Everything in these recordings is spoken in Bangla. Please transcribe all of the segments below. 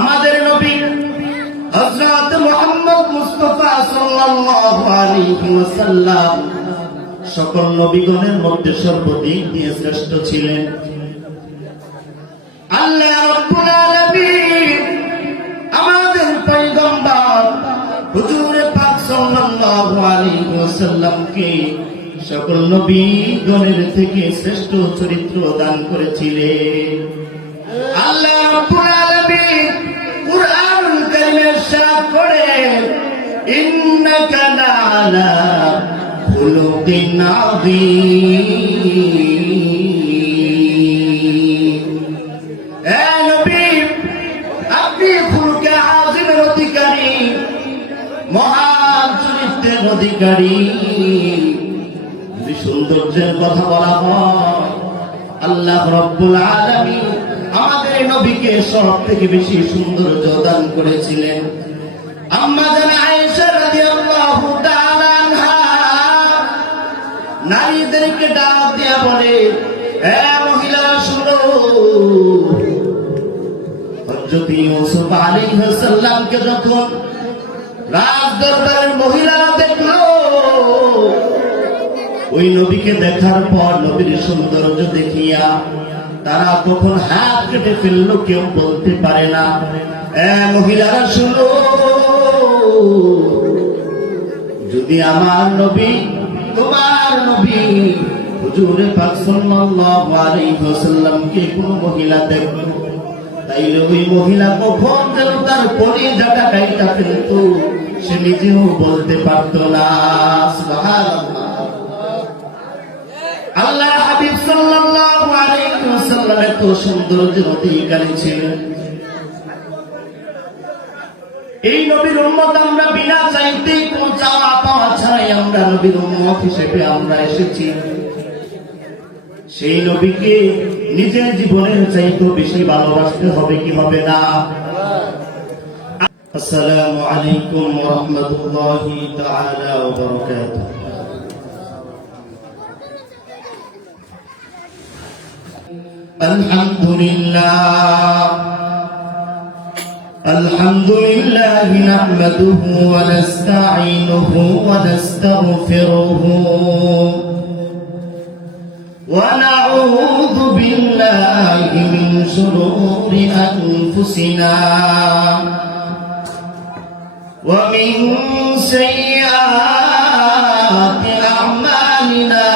আমাদের নবী হযরত মুহাম্মদ মুস্তাফা সাল্লাল্লাহু আলাইহি ওয়াসাল্লাম সকল নবীগণের মধ্যে সর্বদিক দিয়ে শ্রেষ্ঠ ছিলেন। আল্লাহ রাব্বুল আলামিন আমাদের পয়গম্বর হুজুর পাক সাল্লাল্লাহু আলাইহি ওয়াসাল্লামকে সকল নবীগণের থেকে শ্রেষ্ঠ চরিত্র দান করেছিলেন। আল্লাহ রাব্বুল আলামিন কুরআন কারীমে ইরশাদ করেন, ইন্নাকা লাআলা খুলুকিন আযীম। এ নবী, আপনি খুলুকে আযীমের অধিকারী, মহান চরিত্রের অধিকারী। যদি সৌন্দর্যের কথা বলা হয়, আল্লাহ রাব্বুল আলামিন আমাদের নবীকে সব থেকে বেশি সৌন্দর্য দান করেছিলেন। আম্মা জানা আয়েশা রাদিয়াল্লাহু তাআলা আনহা নারীদেরকে ডাক দিয়া বলে, হে মহিলারা শুনো, হযরত ইউসুফ আলাইহিস সালামকে যখন রাজ দরবারের মহিলারা দেখলো, ওই নবীকে দেখার পর নবীর সৌন্দর্য দেখিয়া তারা কখন হাত কেটে ফেললো কেউ বলতে পারে না। মহিলারা শুনো, যদি আমার নবী, তোমার নবী হুজুর পাক সাল্লাল্লাহু আলাইহি ওয়াসাল্লামকে কোন মহিলা দেখলো, তাইলে ওই মহিলা কখন যেন তার কলিজাটা কাইটা ফেলতো, সে নিজেও বলতে পারতো না। সুবহানাল্লাহ। আল্লাহ হাবিব সাল্লাল্লাহু আলাইহি ওয়াসাল্লাম এত সৌন্দর্যের অধিকারী ছিলেন। এই নবীর উম্মত আমরা বিনা চাইতেই কোন চাওয়া পাওয়া ছাড়াই আমরা নবীর উম্মত হিসেবে আমরা এসেছি। সেই নবীকে নিজের জীবনের চাইতে বেশি ভালোবাসতে হবে কি হবে না? আসসালামু আলাইকুম ওয়া রাহমাতুল্লাহি তাআলা ওয়া বারাকাতুহু। الحمد لله نحمده ونستعينه ونستغفره ونعوذ بالله من شرور أنفسنا ومن سيئات أعمالنا،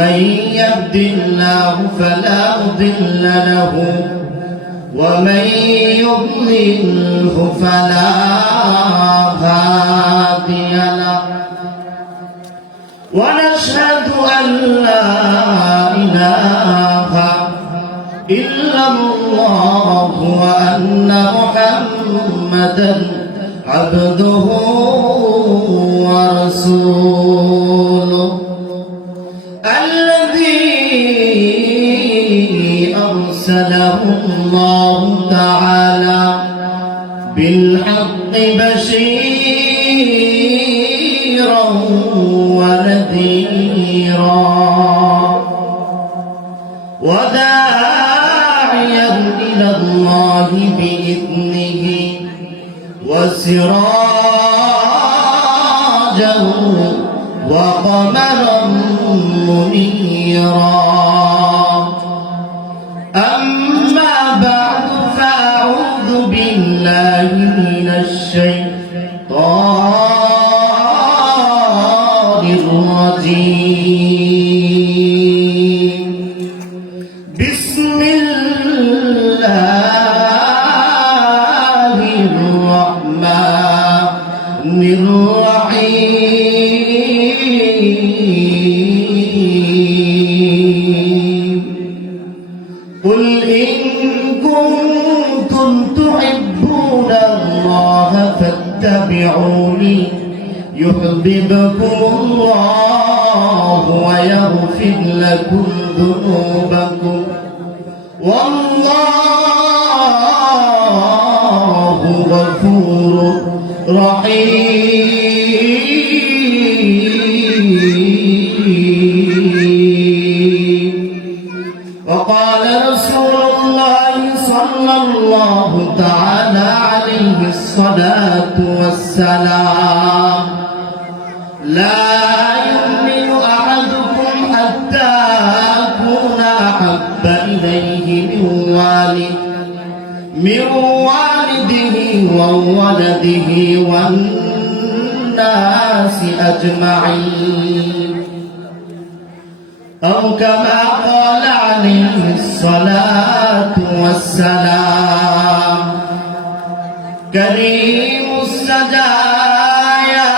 من يهد الله فلا مضل له ومن يضلله فلا هادي له، ونشهد أن لا إله إلا الله وأن محمدا عبده ورسوله أرسله الله تعالى بالحق بشيرا ونذيرا وداعيا إلى الله بإذنه وسراجا وقمرا منيرا. أما بعد فأعوذ بالله من الشيطان الرجيم. بسم الله الرحمن الرحيم. قل إن كنتم تحبون الله فاتبعوني يحببكم الله ويغفر لكم ذنوبكم والله غفور رحيم. وقال رسول الله সাল্লাল্লাহু তাআলা আলাইহিস সালাতু ওয়াস সালাম লা ইউমিনু আহাদুকুম হাত্তা আকুনা আহাব্বা ইলাইহি মিন ওয়ালিদিহি ওয়া ওয়ালাদিহি ওয়ান নাসি আজমাঈন أو كما قال عليه الصلاة والسلام كريم السجايا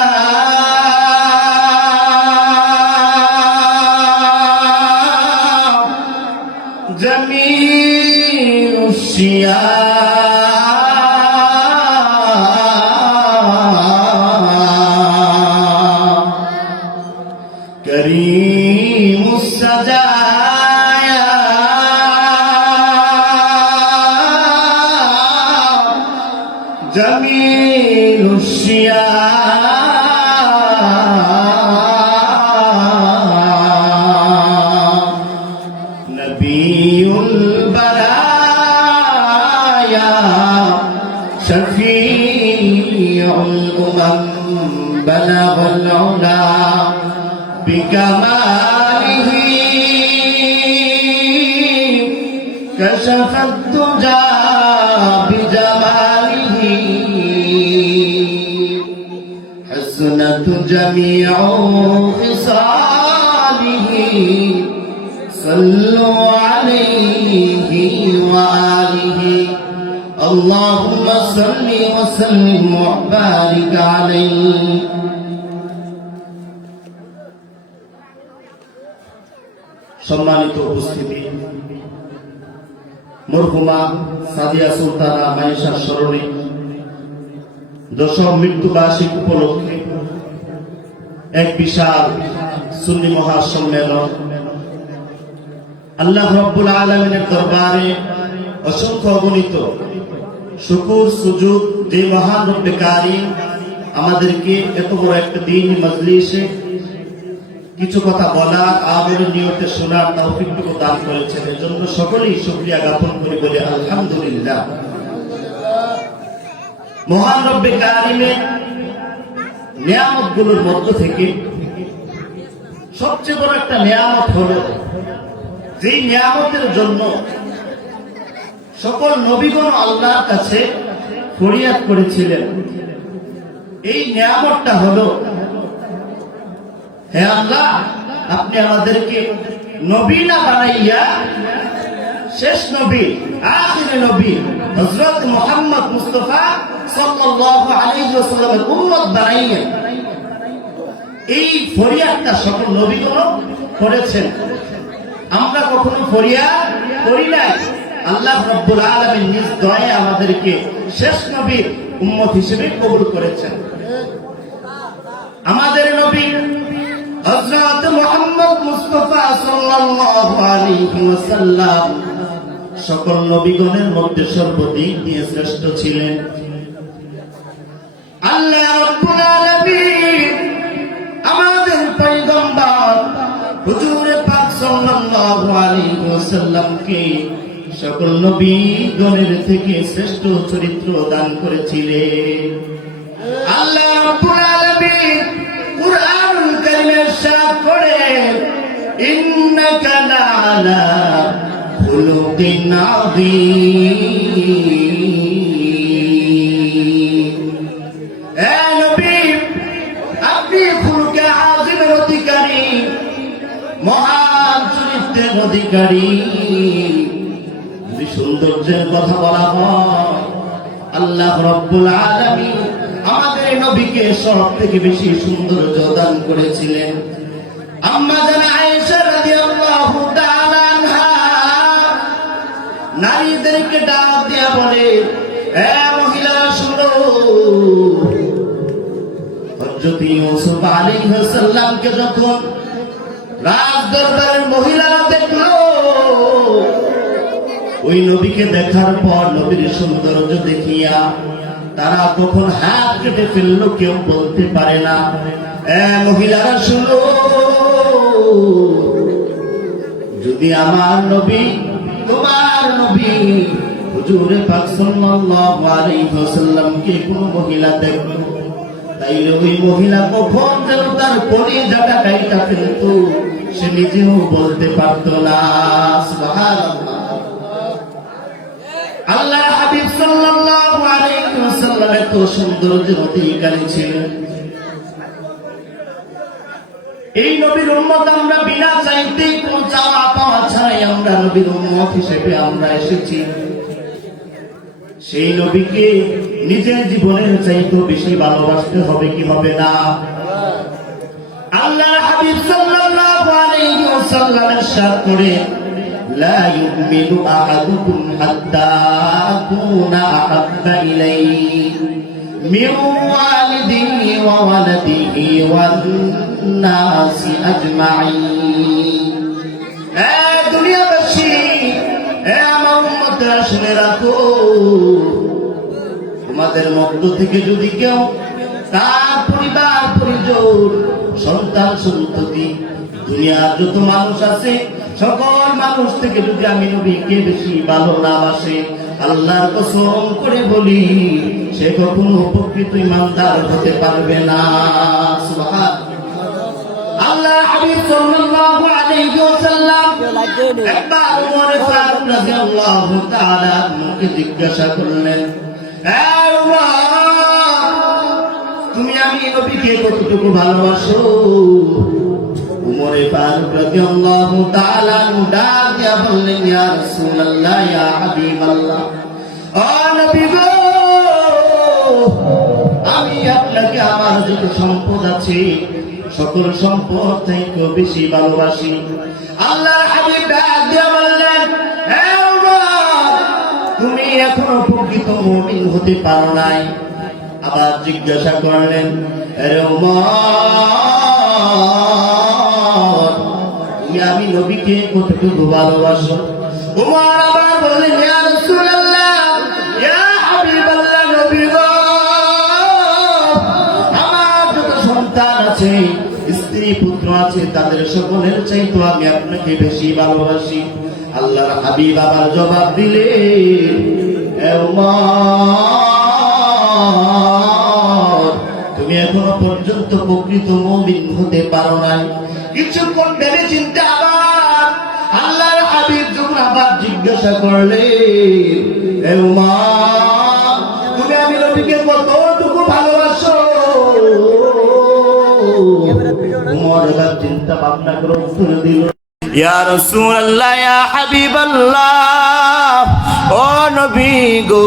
جميل الشيام كريم السجايا جميل الشيام نبي البرايا شفيع الأمم بلغ العلا بكماله كشف الدجى بجماله حسنت جميع خصاله صلوا عليه وآله اللهم صل وسلم وبارك عليه সম্মানিত উপস্থিতি মরহুমা সাদিয়া সুলতানা মায়েশার স্মরণে দশম মৃত্যুবার্ষিকী উপলক্ষে এক বিশাল সুন্নি মহাসম্মেলন আল্লাহ রাব্বুল আলামিনের দরবারে অসংখ্য অগণিত শুকর সুজুদ যে মহান রব্বে কারীম আমাদেরকে এত বড় একটা দিন মজলিসে কিছু কথা বলার আমাদের নিয়তে শোনার তৌফিকটুকু দান করেছেন এর জন্য সকলেই শুকরিয়া জ্ঞাপন করে বলে আলহামদুলিল্লাহ। মহান রব্বে কারীমের নিয়ামতগুলোর মধ্য থেকে সবচেয়ে বড় একটা নিয়ামত হলো যেই নিয়ামতের জন্য সকল নবীগণ আল্লাহর কাছে ফরিয়াদ করেছিলেন, এই নিয়ামতটা হলো হে আল্লাহ আপনি আমাদেরকে নবী না বানাইয়া শেষ নবী আখির নবী হযরত মুহাম্মদ মুস্তাফা সাল্লাল্লাহু আলাইহি ওয়াসাল্লামের উম্মত বানাইয়া এই ফরিয়াদটা সকল নবীগণ করেছেন। আমরা কখনো ফরিয়াদ করি নাই, আল্লাহ রাব্বুল আলামিন নিজ দয়ায় আমাদেরকে শেষ নবীর উম্মত হিসেবে কবুল করেছেন। আমাদের নবী হযরত মুহাম্মদ মুস্তাফা সাল্লাল্লাহু আলাইহি ওয়াসাল্লাম সকল নবীগণের মধ্যে সর্বদিক দিয়ে শ্রেষ্ঠ ছিলেন। আল্লাহ রাব্বুল আলামিন আমাদের পয়গম্বর হুজুর পাক সাল্লাল্লাহু আলাইহি ওয়াসাল্লামকে সকল নবীগণের থেকে শ্রেষ্ঠ চরিত্র দান করেছিলেন। আল্লাহ রাব্বুল আলামিন কুরআনুল কারীমে ইরশাদ করেন ইন্নাকা লাআলা খুলুকিন আযীম। হে নবী আপনি খুলুকে আযীমের অধিকারী, মহান চরিত্রের অধিকারী। সৌন্দর্যের কথা বলা হয়, আল্লাহ রাব্বুল আলামিন আমাদের নবীকে সব থেকে বেশি সৌন্দর্য দান করেছিলেন। আম্মা জানা আয়েশা রাদিয়াল্লাহু তাআলা আনহা নারীদেরকে ডাক দিয়া বলে, হে মহিলারা শুনো, হযরত ইউসুফ আলাইহিস সালামকে যখন রাজ দরবারের মহিলারা দেখলো, ওই নবীকে দেখার পর নবীর সৌন্দর্য দেখিয়া তারা কখন হাত কেটে ফেললো কেউ বলতে পারে না। মহিলারা শুনো, যদি আমার নবী তোমার নবী হুজুরে পাক সাল্লাল্লাহু আলাইহি ওয়াসাল্লামকে কোন মহিলা দেখল, তাইলে ওই মহিলা কখন যেন তার কলিজাটা কাইটা ফেলতো, সে নিজেও বলতে পারতো না। সুবহানাল্লাহ। আল্লাহর হাবিব সাল্লাল্লাহু আলাইহি ওয়াসাল্লাম এত সৌন্দর্যের অধিকারী ছিলেন। এই নবীর উম্মত আমরা বিনা চাইতে কোন চাওয়া পাওয়া ছাড়াই আমরা নবীর উম্মত হিসেবে আমরা এসেছি। সেই নবীকে নিজের জীবনের চাইতে বেশি ভালোবাসতে হবে কি হবে না? আল্লাহর হাবিব সাল্লাল্লাহু আলাইহি ওয়াসাল্লাম ইরশাদ করে, লা ইউমিনু আহাদুকুম হাত্তা আকুনা আহাব্বা ইলাইহি মিন ওয়ালিদিহি ওয়া ওয়ালাদিহি ওয়ান নাসি আজমাইন। এ দুনিয়াবাসী, এ আমার উম্মতরা শুনে রাখো, তোমাদের মধ্য থেকে যদি কেউ তার পরিবার পরিজন সন্তান সন্ততি দুনিয়ার যত মানুষ আছে সকল মানুষ থেকে যদি আমি নবীকে বেশি ভালো না বাসে, আল্লাহর কসম করে বলি সে কখনো উপকৃত ইমানদার হতে পারবে না। সুবহানাল্লাহ। আল্লাহ হাবিব সাল্লাল্লাহু আলাইহি ওয়াসাল্লাম একবার ওমর ফারুক রাদিয়াল্লাহু তাআলা আনহুকে জিজ্ঞাসা করলেন, হে ওমর, তুমি আমি নবীকে কতটুকু ভালোবাসো? ওমর ফারুক রাদিয়াল্লাহু তাআলা আনহু ডাক দিয়া বললেন, ইয়া রাসূলুল্লাহ, ইয়া হাবিবাল্লাহ, ও নবী গো, আমি আপনাকে আমার যত সম্পদ আছে সকল সম্পদ থেকে বেশি ভালোবাসি। আল্লাহর হাবিব ডাক দিয়া বললেন, হে ওমর, তুমি এখনো প্রকৃত মুমিন হতে পারো নাই। আবার জিজ্ঞাসা করলেন, হে ওমর, তুমি আমি নবীকে কতটুকু ভালোবাসো? ওমর আবার বললেন, ইয়া রাসূলুল্লাহ, ইয়া হাবিবাল্লাহ, নবী গো, আমার যত সন্তান আছে, স্ত্রী পুত্র আছে, তাদের সকলের চাইতে আমি আপনাকে বেশি ভালোবাসি। আল্লাহর হাবিব আবার জবাব দিলেন, হে ওমর, তুমি এখনো পর্যন্ত প্রকৃত মুমিন হতে পারো নাই। কিছুক্ষণ ভেবে চিন্তে আবার আল্লাহর হাবিব যখন আবার জিজ্ঞাসা করলেন, হে ওমর, তুমি আমি নবীকে কতটুকু ভালোবাসো? ওমর এবার চিন্তা ভাবনা করে উত্তর দিল, ইয়া রাসূলুল্লাহ, ইয়া হাবিবাল্লাহ, ও নবী গো,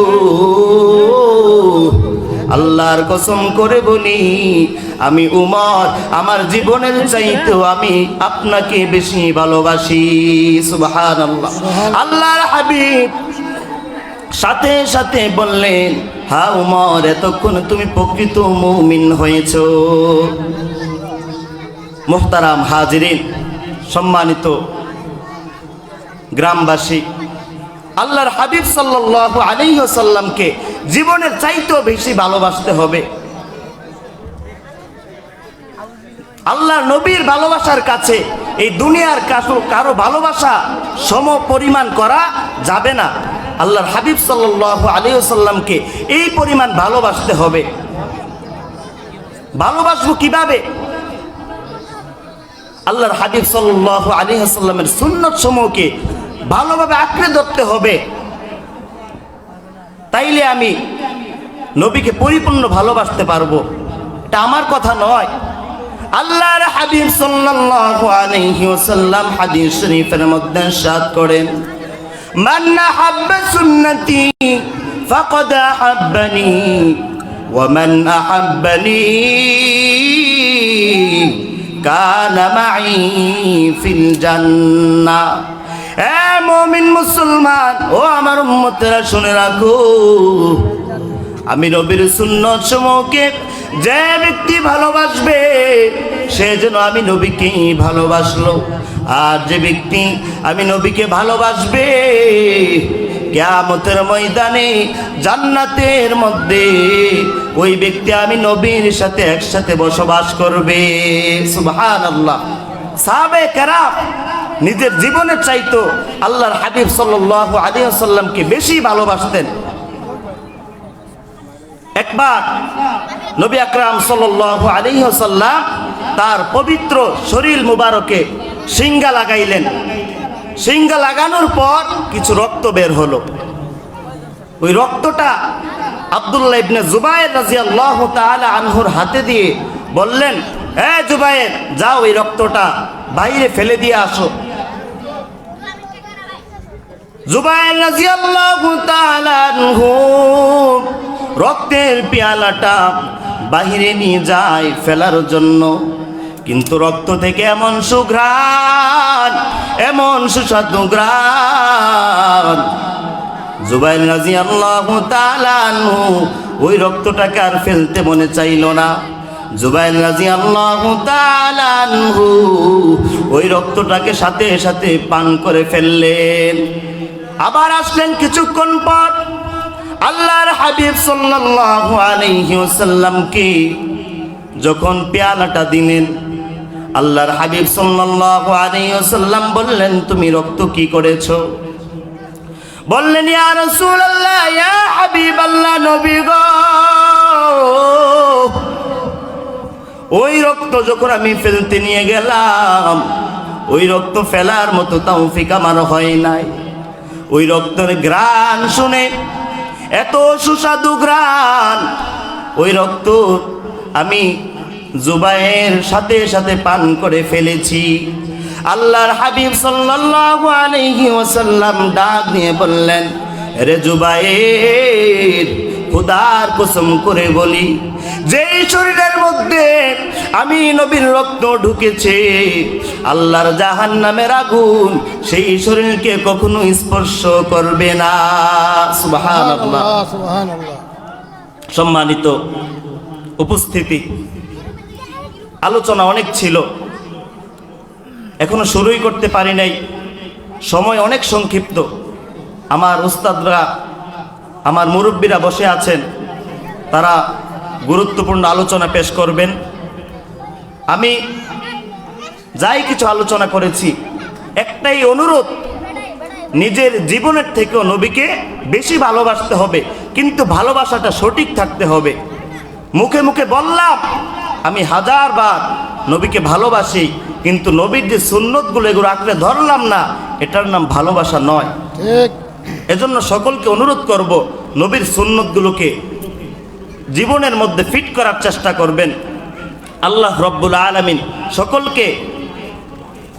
আল্লাহর কসম করে বলি, আমি উমর আমার জীবনের চাইতেও আমি আপনাকে বেশি ভালোবাসি। সুবহানাল্লাহ। আল্লাহর হাবিব সাথে সাথে বললেন, হ্যাঁ উমর, এতক্ষণ তুমি প্রকৃত মুমিন হয়েছো। মুহতারাম হাজিরিন, সম্মানিত গ্রামবাসী, আল্লাহর হাবিব সাল্লাল্লাহু আলাইহি ওয়াসাল্লামকে জীবনের চাইতেও বেশি ভালোবাসতে হবে। আল্লাহর নবীর ভালোবাসার কাছে এই দুনিয়ার কারো ভালোবাসা সম পরিমাণ করা যাবে না। আল্লাহর হাবিব সাল্লাল্লাহু আলাইহি ওয়াসাল্লামকে এই পরিমাণ ভালোবাসতে হবে। ভালোবাসবো কিভাবে? আল্লাহর হাবিব সাল্লাল্লাহু আলাইহি ওয়াসাল্লামের সুন্নাত সমূহকে ভালোভাবে আঁকড়ে ধরতে হবে, তাইলে আমি নবীকে পরিপূর্ণ ভালোবাসতে পারবো। এটা আমার কথা নয়, আল্লাহর হাবিব সাল্লাল্লাহু আলাইহি ওয়াসাল্লাম হাদিস শরীফের মধ্যে ইরশাদ করেন, মান আহাব্বা সুন্নতি ফাকাদ আহাব্বানি ওয়া মান আহাব্বানি কানা মাই ফিল জান্নাহ। এ মুমিন মুসলমান, ও আমার উম্মতেরা শুনে রাখো, আমি নবীর সুন্নাত সমূহকে যে ব্যক্তি ভালোবাসবে সে যেন আমি নবীকে ভালোবাসলো, আর যে ব্যক্তি আমি নবীকে ভালোবাসবে কিয়ামতের ময়দানে জান্নাতের মধ্যে ওই ব্যক্তি আমি নবীর সাথে একসাথে বসবাস করবে। সুবহানাল্লাহ। সাহাবায়ে কেরাম নিজের জীবনের চাইতো আল্লাহর হাবিব সাল্লাল্লাহু আলাইহি ওয়াসাল্লামকে বেশি ভালোবাসতেন। একবার নবী আকরাম সাল্লাল্লাহু আলাইহি ওয়াসাল্লাম তার পবিত্র শরীর মুবারকে সিঙ্গা লাগাইলেন। সিঙ্গা লাগানোর পর কিছু রক্ত বের হলো। ওই রক্তটা আব্দুল্লাহ ইবনে জুবায়ের রাদিয়াল্লাহু তাআলা আনহুর হাতে দিয়ে বললেন, এ জুবায়ের, যাও এই রক্তটা বাইরে ফেলে দিয়ে আসো। জুবায়ের রাদিয়াল্লাহু তাআলা আনহু রক্তের পেয়ালাটা বাহিরে নিয়ে যায় ফেলার জন্য, কিন্তু রক্ত থেকে এমন সুঘ্রাণ, এমন সুস্বাদু ঘ্রাণ, জুবায়ের রাদিয়াল্লাহু তাআলা আনহু ওই রক্তটাকে আর ফেলতে মনে চাইল না। জুবায়ের রাদিয়াল্লাহু তাআলা আনহু ওই রক্তটাকে সাথে সাথে পান করে ফেললেন। আবার আসলেন কিছুক্ষণ পর, আল্লাহর হাবিব সাল্লাল্লাহু আলাইহি ওয়াসাল্লামকে যখন পেয়ালাটা দিলেন, আল্লাহর হাবিব সাল্লাল্লাহু আলাইহি ওয়াসাল্লাম বললেন, তুমি রক্ত কি করেছো? বললেন, ইয়া রাসূলুল্লাহ, ইয়া হাবিবাল্লাহ, নবী গো, ওই রক্ত যখন আমি ফেলতে নিয়ে গেলাম, ওই রক্ত ফেলার মতো তৌফিক আমার হয় নাই। ওই রক্তের ঘ্রাণ শুনে, এত সুস্বাদু ঘ্রাণ, ওই রক্ত আমি জুবায়ের সাথে সাথে পান করে ফেলেছি। আল্লাহর হাবিব সাল্লাল্লাহু আলাইহি ওয়াসাল্লাম ডাক দিয়ে বললেন, রে জুবায়ের, খোদার কসম করে বলি, যেই শরীরের মধ্যে আমি নবীর রক্ত ঢুকেছে, আল্লাহর জাহান্নামের আগুন সেই শরীরকে কখনো স্পর্শ করবে না। সুবহানাল্লাহ, সুবহানাল্লাহ। সম্মানিত উপস্থিতি, আলোচনা অনেক ছিল, এখনো শুরুই করতে পারি নাই, সময় অনেক সংক্ষিপ্ত। আমার উস্তাদরা, আমার মুরব্বীরা বসে আছেন, তারা গুরুত্বপূর্ণ আলোচনা পেশ করবেন। আমি যাই কিছু আলোচনা করেছি, একটাই অনুরোধ, নিজের জীবনের থেকেও নবীকে বেশি ভালোবাসতে হবে, কিন্তু ভালোবাসাটা সঠিক থাকতে হবে। মুখে মুখে বললাম আমি হাজারবার নবীকে ভালোবাসি, কিন্তু নবীর যে সুন্নতগুলো এগুলো আঁকড়ে ধরলাম না, এটার নাম ভালোবাসা নয়। ঠিক। এজন্য সকলকে অনুরোধ করব, নবীর সুন্নতগুলোকে জীবনের মধ্যে ফিট করার চেষ্টা করবেন। আল্লাহ রব্বুল আলামিন সকলকে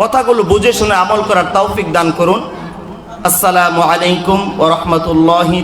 কথাগুলো বুঝে শুনে আমল করার তৌফিক দান করুন। আসসালামু আলাইকুম ওয়া রাহমাতুল্লাহি।